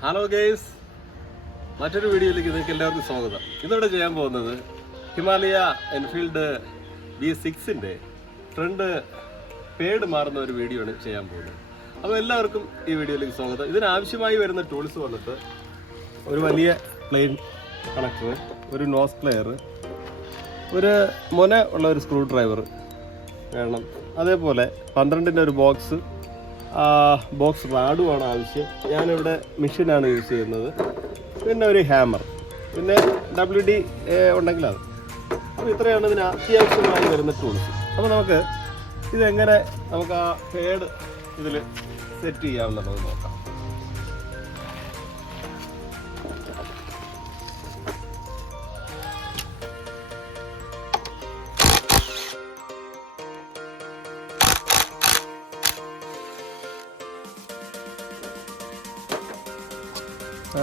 Hello guys, മറ്റൊരു വീഡിയോയിലേക്ക് നിങ്ങൾക്ക് എല്ലാവർക്കും സ്വാഗതം. ഇന്നിവിടെ ചെയ്യാൻ പോകുന്നത് ഹിമാലയ എൻഫീൽഡ് BS6-ന്റെ ഫ്രണ്ട് പേഡ് മാറുന്ന ഒരു വീഡിയോ ആണ് ചെയ്യാൻ പോകുന്നത്. അപ്പോൾ എല്ലാവർക്കും ഈ വീഡിയോയിലേക്ക് സ്വാഗതം. ഇതിനാവശ്യമായി വരുന്ന ടൂൾസ് വന്നിട്ട് ഒരു വലിയ പ്ലെയിൻ കണക്ടർ, ഒരു നോസ് പ്ലെയർ, ഒരു മുന ഉള്ള ഒരു സ്ക്രൂ ഡ്രൈവർ വേണം. അതേപോലെ 12-ൻ്റെ ഒരു ബോക്സ് റാഡുമാണ് ആവശ്യം. ഞാനിവിടെ മെഷീനാണ് യൂസ് ചെയ്യുന്നത്. പിന്നെ ഒരു ഹാമർ, പിന്നെ WD ഉണ്ടെങ്കിൽ അത്. അപ്പോൾ ഇത്രയാണ് ഇതിന് അത്യാവശ്യമായി വരുന്ന ടൂൾസ്. അപ്പോൾ നമുക്ക് ഇതെങ്ങനെ നമുക്ക് ആ പേഡ് ഇതിൽ സെറ്റ് ചെയ്യാമെന്നുള്ളത് നോക്കാം.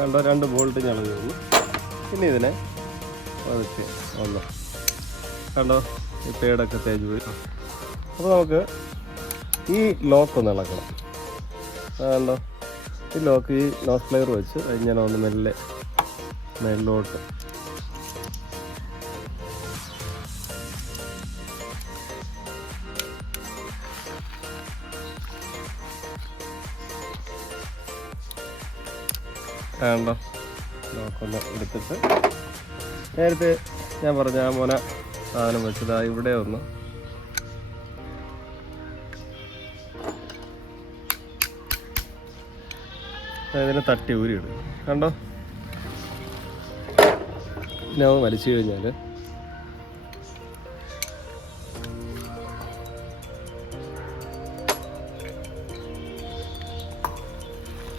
കണ്ടോ, 2 ബോൾട്ട് ഞങ്ങൾ തന്നു. പിന്നെ ഇതിനെ അതൊക്കെ ഒന്ന് കണ്ടോ, ഈ പേടൊക്കെ തേച്ച് പോയി. അപ്പോൾ നമുക്ക് ഈ ലോക്ക് ഒന്ന് ഇളക്കണം. കണ്ടോ, ഈ ലോക്ക് ഈ നോസ് പ്ലെയർ വെച്ച് ഇങ്ങനെ ഒന്ന് മെല്ലെ മേലോട്ട് കണ്ടോ, ലോക്കൊന്ന് എടുത്തിട്ട് നേരത്തെ ഞാൻ പറഞ്ഞ ആ മുന സാധനം വെച്ചത് ഇവിടെ ഒന്ന് ഇതിനെ തട്ടി ഊരിയിടും. കണ്ടോ, പിന്നെ അത് വലിച്ചു കഴിഞ്ഞാൽ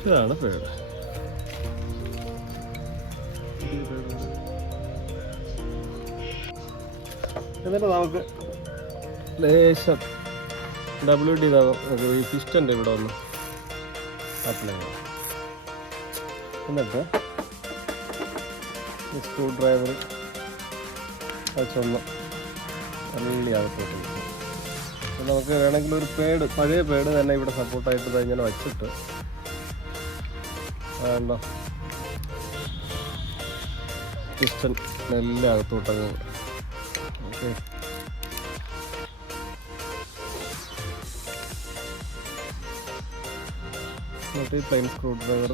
ഇതാണ് പേട്. എന്നിട്ട് നമുക്ക് ലേശം WD നമുക്ക് ഈ പിസ്റ്റൻ്റെ ഇവിടെ ഒന്ന് അപ്ലൈ ചെയ്യാം. എന്നിട്ട് ഈ സ്ക്രൂ ഡ്രൈവർ വെച്ചൊന്ന് നല്ല അകത്തോട്ട് കിട്ടും. നമുക്ക് വേണമെങ്കിൽ ഒരു പേഡ്, പഴയ പേഡ് തന്നെ ഇവിടെ സപ്പോർട്ടായിട്ട് ഇങ്ങനെ വച്ചിട്ട് വേണ്ടോ പിസ്റ്റൺ നല്ല അകത്തോട്ടങ്ങ്. ഓക്കെ, എന്നിട്ട് ഈ പ്ലെയിൻ സ്ക്രൂ ഡ്രൈവർ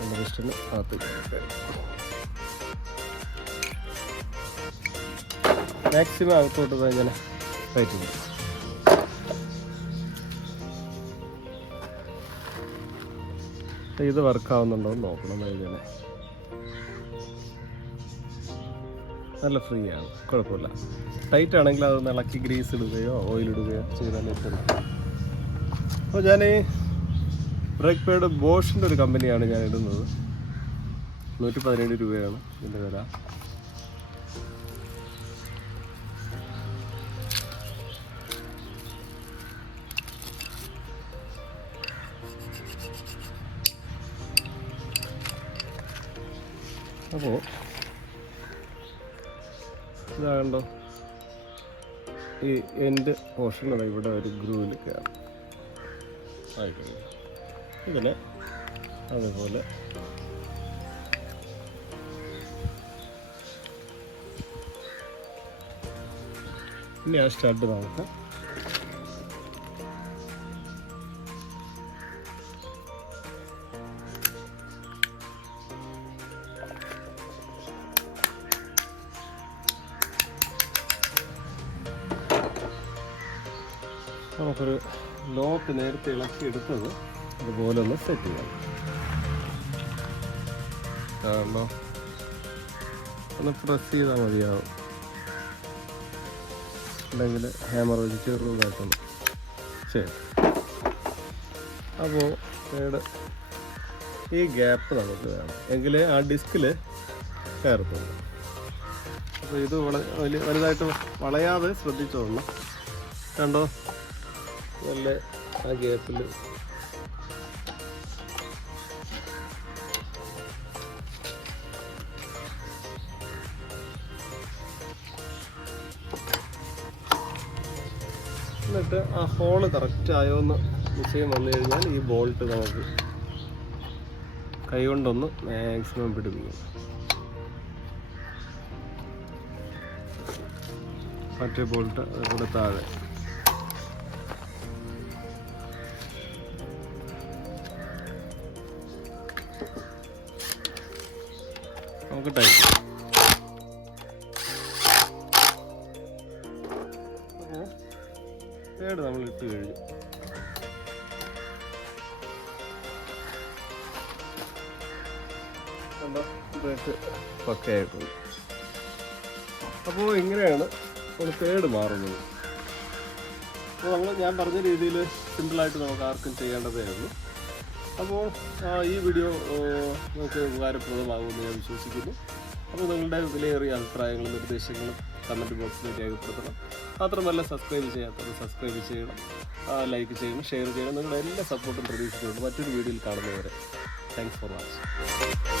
എൻ്റെ പിസ്റ്റന് അകത്ത് മാക്സിമം അകത്തോട്ട് ഇങ്ങനെ ടൈറ്റ് ചെയ്യും. ഇത് വർക്കാവുന്നുണ്ടോ എന്ന് നോക്കണം. ഇങ്ങനെ നല്ല ഫ്രീ ആണ്, കുഴപ്പമില്ല. ടൈറ്റ് ആണെങ്കിൽ അതൊന്ന് ഇളക്കി ഗ്രീസ് ഇടുകയോ ഓയിലിടുകയോ ചെയ്താൽ ഏറ്റവും. അപ്പോൾ ഞാൻ ഈ ബ്രേക്ക് പേഡ് ബോഷിൻ്റെ ഒരു കമ്പനിയാണ് ഞാൻ ഇടുന്നത്. 117 രൂപയാണ് ഇതിൻ്റെ വില. അപ്പോൾ ഇതാകണ്ടോ, ഈ എൻഡ് പോർഷൻ അത് ഇവിടെ ഒരു ഗ്രൂവിൽ കയറും. ആയിക്കഴിഞ്ഞു ഇതിനെ അതുപോലെ ഇനി ആ സ്റ്റാർട്ട് നമുക്ക് നമുക്കൊരു ലോക്ക് നേരത്തെ ഇളക്കി എടുത്തത് അതുപോലെ ഒന്ന് സെറ്റ് ചെയ്യാം. കാരണം ഒന്ന് പ്രസ് ചെയ്താൽ മതിയാവും, അല്ലെങ്കിൽ ഹാമർ വെച്ച് ചെറുതായിട്ടൊന്ന് ശരി. അപ്പോൾ ഈ ഗ്യാപ്പ് നമുക്ക് വേണം, എങ്കിലേ ആ ഡിസ്കിൽ കയറത്തുള്ളൂ. അപ്പോൾ ഇത് വലുതായിട്ട് വളയാതെ ശ്രദ്ധിച്ചോളണം. കണ്ടോ, നല്ല ആ ഗ്യാപ്പിൽ എന്നിട്ട് ആ ഹോള് കറക്റ്റ് ആയോ എന്ന് നിശ്ചയം വന്നു കഴിഞ്ഞാൽ ഈ ബോൾട്ട് നമുക്ക് കൈ കൊണ്ടൊന്ന് മാക്സിമം പിടിപ്പിക്കും. മറ്റേ ബോൾട്ട് ഇവിടെ താഴെ. നമുക്ക് ടൈറ്റ്. പേട് നമ്മൾ ഇട്ട് കഴിഞ്ഞു. പക്കയായിട്ടുണ്ട്. അപ്പോൾ ഇങ്ങനെയാണ് നമ്മൾ പേട് മാറുന്നത്. അപ്പോൾ ഞാൻ പറഞ്ഞ രീതിയിൽ സിമ്പിളായിട്ട് നമുക്ക് ആർക്കും ചെയ്യേണ്ടതേ ഉള്ളൂ. അപ്പോൾ ഈ വീഡിയോ നമുക്ക് ഉപകാരപ്രദമാകുമെന്ന് ഞാൻ വിശ്വസിക്കുന്നു. അപ്പോൾ നിങ്ങളുടെ വിലയേറിയ അഭിപ്രായങ്ങളും നിർദ്ദേശങ്ങളും കമൻറ്റ് ബോക്സിൽ രേഖപ്പെടുത്തണം. മാത്രമല്ല സബ്സ്ക്രൈബ് ചെയ്യാത്തവർ സബ്സ്ക്രൈബ് ചെയ്യണം, ലൈക്ക് ചെയ്യണം, ഷെയർ ചെയ്യണം. നിങ്ങളുടെ എല്ലാ സപ്പോർട്ടും പ്രതീക്ഷിക്കുന്നുണ്ട്. മറ്റൊരു വീഡിയോയിൽ കാണുന്നവരെ താങ്ക്സ് ഫോർ വാച്ചിങ്.